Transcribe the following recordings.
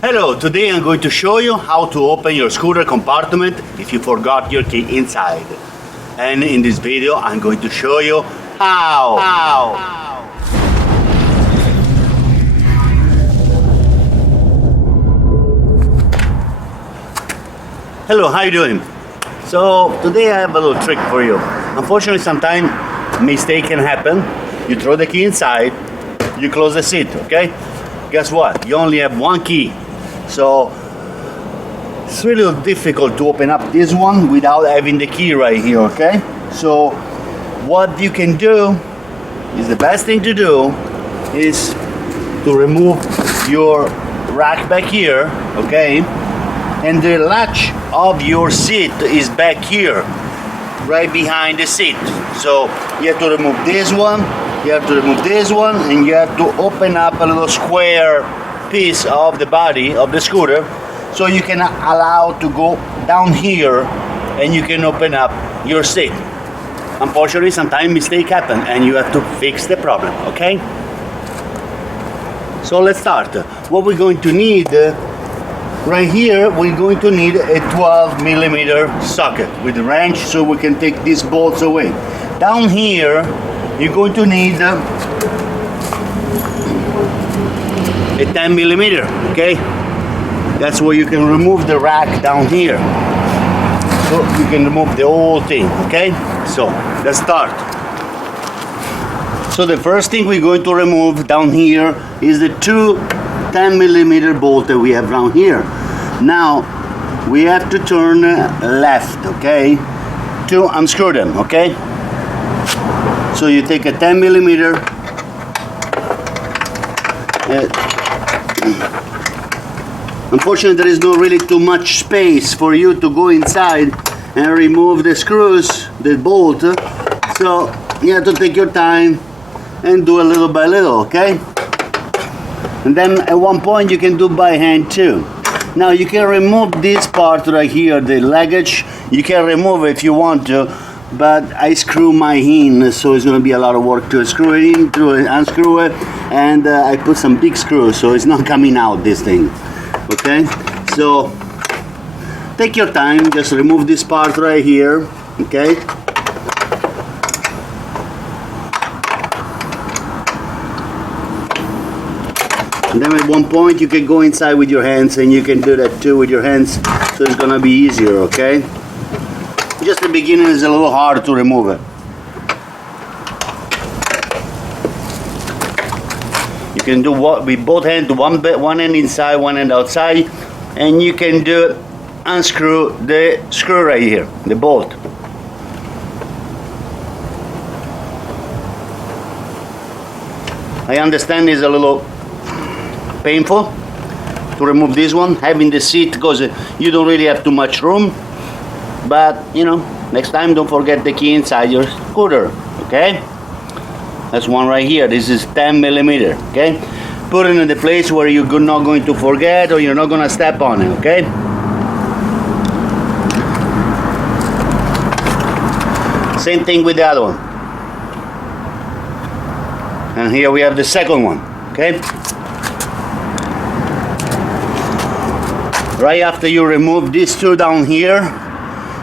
Hello, today I'm going to show you how to open your scooter compartment if you forgot your key inside. And in this video I'm going to show you how. Hello, how you doing? So today I have a little trick for you. Unfortunately sometimes mistake can happen. You throw the key inside, you close the seat, okay? Guess what? You only have one key. So it's really difficult to open up this one without having the key right here, okay? So what you can do is the best thing to do is to remove your rack back here, okay? And the latch of your seat is back here, right behind the seat. So you have to remove this one, you have to remove this one, and you have to open up a little square piece of the body of the scooter so you can allow to go down here and you can open up your seat. Unfortunately sometimes mistake happen and you have to fix the problem, okay? So let's start. What we're going to need right here, we're going to need a 12 millimeter socket with a wrench so we can take these bolts away. Down here you're going to need a 10 millimeter, okay? That's where you can remove the rack down here. So you can remove the whole thing, okay? So let's start. So the first thing we're going to remove down here is the two 10 millimeter bolt that we have down here. Now we have to turn left, okay, to unscrew them, okay? So you take a 10 millimeter unfortunately there is no really too much space for you to go inside and remove the screws, the bolt, so you have to take your time and do a little by little, okay? And then at one point you can do by hand too. Now you can remove this part right here, the luggage, you can remove it if you want to, but I screw my in, so it's going to be a lot of work to screw it in, to unscrew it, and I put some big screws so it's not coming out, this thing, okay? So take your time, just remove this part right here, okay? And then at one point you can go inside with your hands, and you can do that too with your hands, so it's gonna be easier, okay? Just the beginning is a little hard to remove it. You can do what with both hands, one end inside, one end outside, and you can do unscrew the screw right here, the bolt. I understand it's a little painful to remove this one, having the seat, because you don't really have too much room, but you know, next time don't forget the key inside your scooter, okay? That's one right here. This is 10 millimeter, okay? Put it in the place where you're not going to forget or you're not going to step on it, okay? Same thing with the other one. And here we have the second one, okay? Right after you remove these two down here,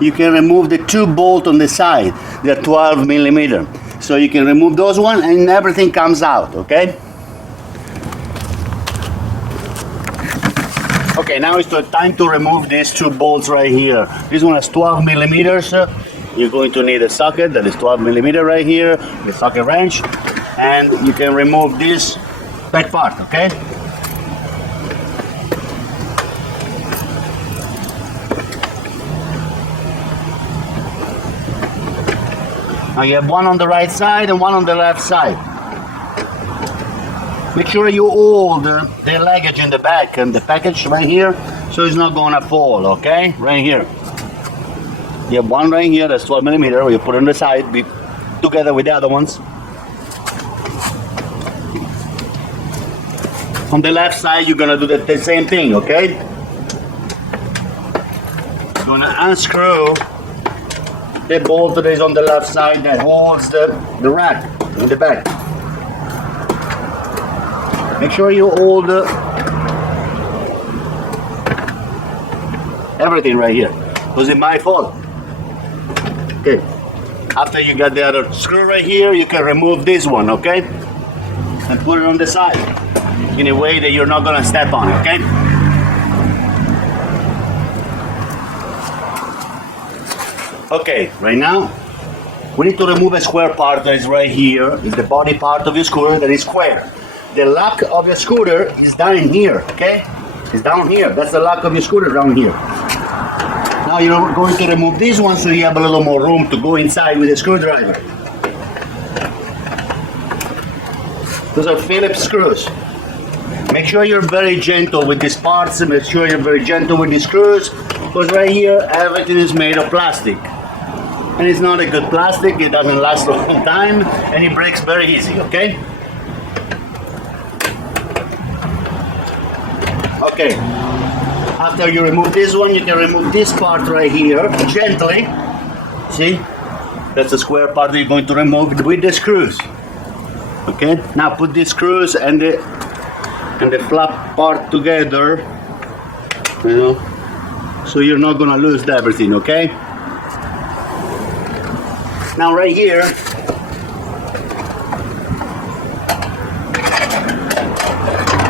you can remove the two bolts on the side. They're 12 millimeter. So you can remove those one and everything comes out, okay? Okay, now it's the time to remove these two bolts right here. This one has 12 millimeters. You're going to need a socket that is 12 millimeter right here, the socket wrench, and you can remove this back part, okay? Now you have one on the right side and one on the left side. Make sure you hold the luggage in the back and the package right here so it's not going to fall, okay? Right here. You have one right here that's 12 millimeter, you put it on the side together with the other ones. On the left side you're going to do the same thing, okay? You're going to unscrew the bolt that is on the left side that holds the rack in the back. Make sure you hold everything right here. Was it my fault? Okay. After you got the other screw right here, you can remove this one, okay? And put it on the side in a way that you're not gonna step on it, okay? Okay, right now we need to remove a square part that is right here. Is the body part of your scooter that is square. The lock of your scooter is down here, okay? It's down here. That's the lock of your scooter down here. Now you're going to remove this one so you have a little more room to go inside with a screwdriver. Those are Phillips screws. Make sure you're very gentle with these parts, and make sure you're very gentle with these screws, because right here everything is made of plastic. And it's not a good plastic, it doesn't last a long time, and it breaks very easy, okay? Okay. After you remove this one, you can remove this part right here, gently. See? That's the square part that you're going to remove with the screws. Okay? Now put the screws and the flap part together, you know, so you're not gonna lose everything, okay? Now right here,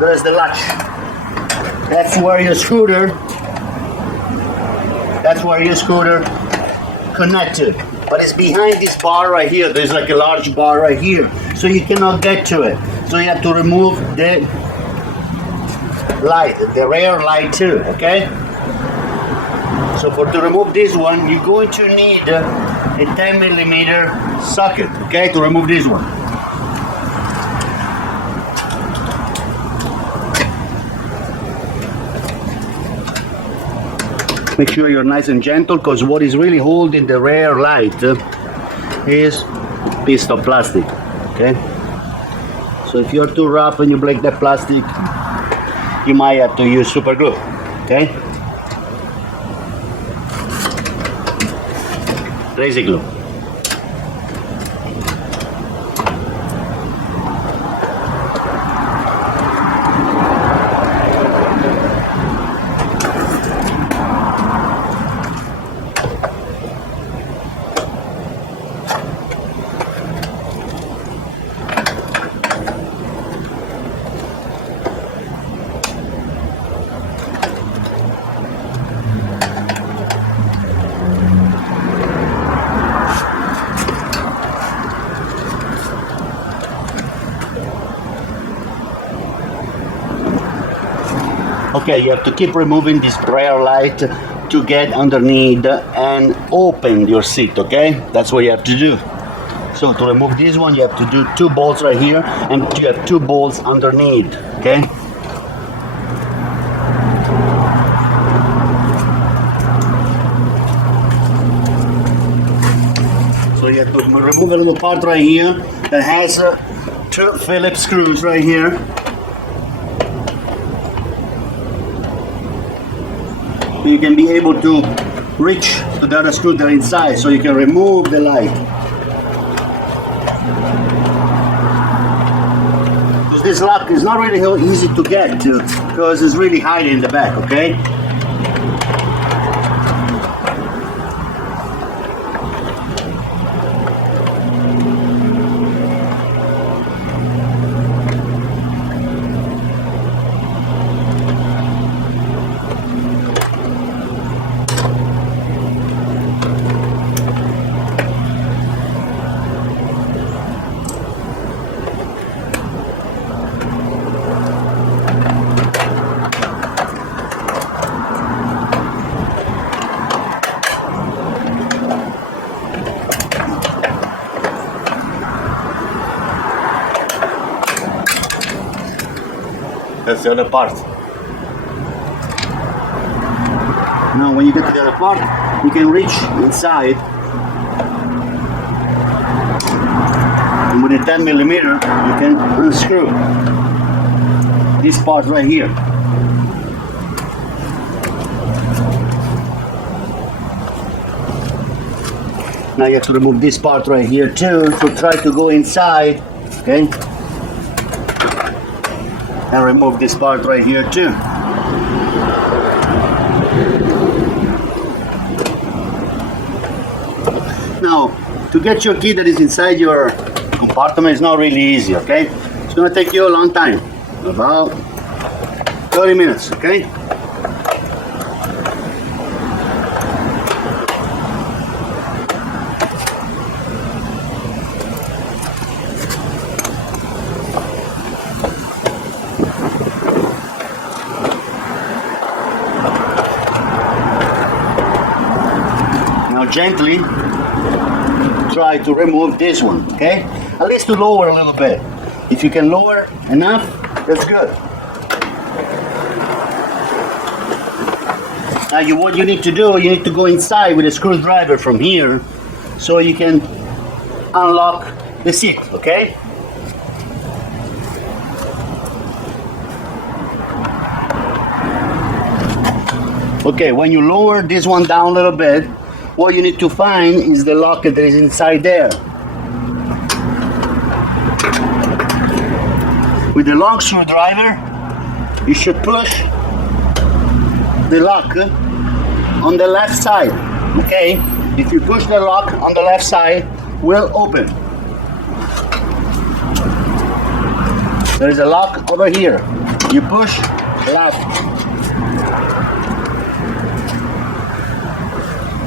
there's the latch. That's where your scooter connected. But it's behind this bar right here. There's like a large bar right here. So you cannot get to it. So you have to remove the light, the rear light too, okay? So to remove this one, you're going to need a 10mm socket, okay, to remove this one. Make sure you're nice and gentle, because what is really holding the rear light is a piece of plastic, okay? So if you're too rough and you break that plastic, you might have to use super glue, okay? Lazy glue. Okay, you have to keep removing this rear light to get underneath and open your seat, okay? That's what you have to do. So to remove this one, you have to do 2 bolts right here, and you have 2 bolts underneath, okay? So you have to remove a little part right here that has 2 Phillips screws right here. You can be able to reach to the other screw that are inside, so you can remove the light. This lock is not really easy to get to, because it's really hiding in the back, okay? That's the other part. Now when you get to the other part, you can reach inside, and with a 10mm you can unscrew this part right here. Now you have to remove this part right here too, to try to go inside, okay? And remove this part right here too. to get your key that is inside your compartment is not really easy, okay? It's gonna take you a long time, about 30 minutes, okay? Now gently try to remove this one, okay? At least to lower a little bit. If you can lower enough, that's good. Now what you need to do, you need to go inside with a screwdriver from here so you can unlock the seat, okay? Okay, when you lower this one down a little bit, what you need to find is the lock that is inside there. With the long screwdriver, you should push the lock on the left side, okay? If you push the lock on the left side, will open. There is a lock over here. You push left.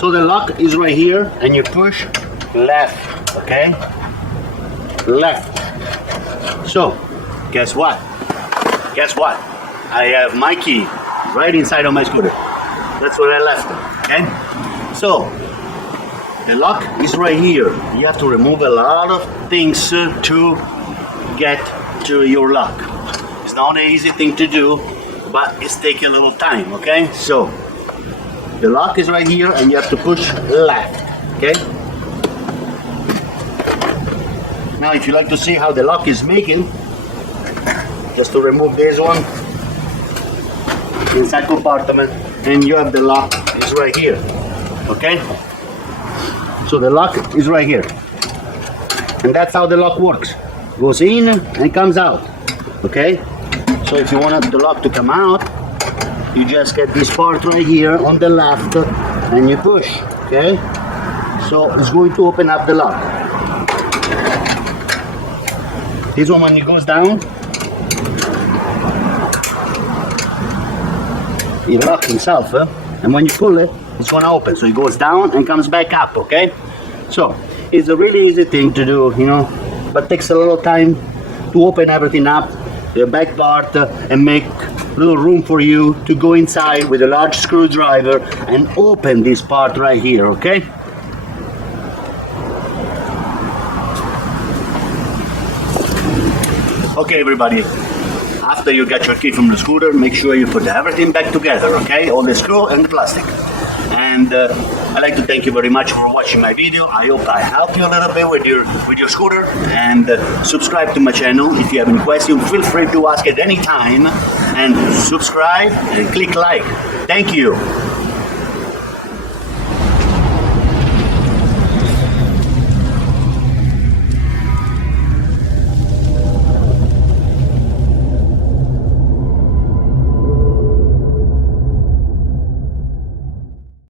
So the lock is right here and you push left, okay? Left. So, guess what? Guess what? I have my key right inside of my scooter. That's where I left it, okay? So, the lock is right here. You have to remove a lot of things to get to your lock. It's not an easy thing to do, but it's taking a little time, okay? So, the lock is right here and you have to push left, okay? Now if you like to see how the lock is making, just to remove this one, inside compartment, and you have the lock is right here, okay? So the lock is right here. And that's how the lock works. Goes in and comes out, okay? So if you want the lock to come out, you just get this part right here on the left and you push, okay? So it's going to open up the lock. This one, when it goes down, it locks himself, and when you pull it, it's going to open. So it goes down and comes back up, okay? So it's a really easy thing to do, you know, but takes a little time to open everything up, the back part, and make little room for you to go inside with a large screwdriver and open this part right here, okay? Okay, everybody, after you get your key from the scooter, make sure you put everything back together, okay? All the screw and the plastic. And I'd like to thank you very much for watching my video. I hope I helped you a little bit with your scooter, and subscribe to my channel. If you have any questions, feel free to ask at any time, and subscribe and click like. Thank you.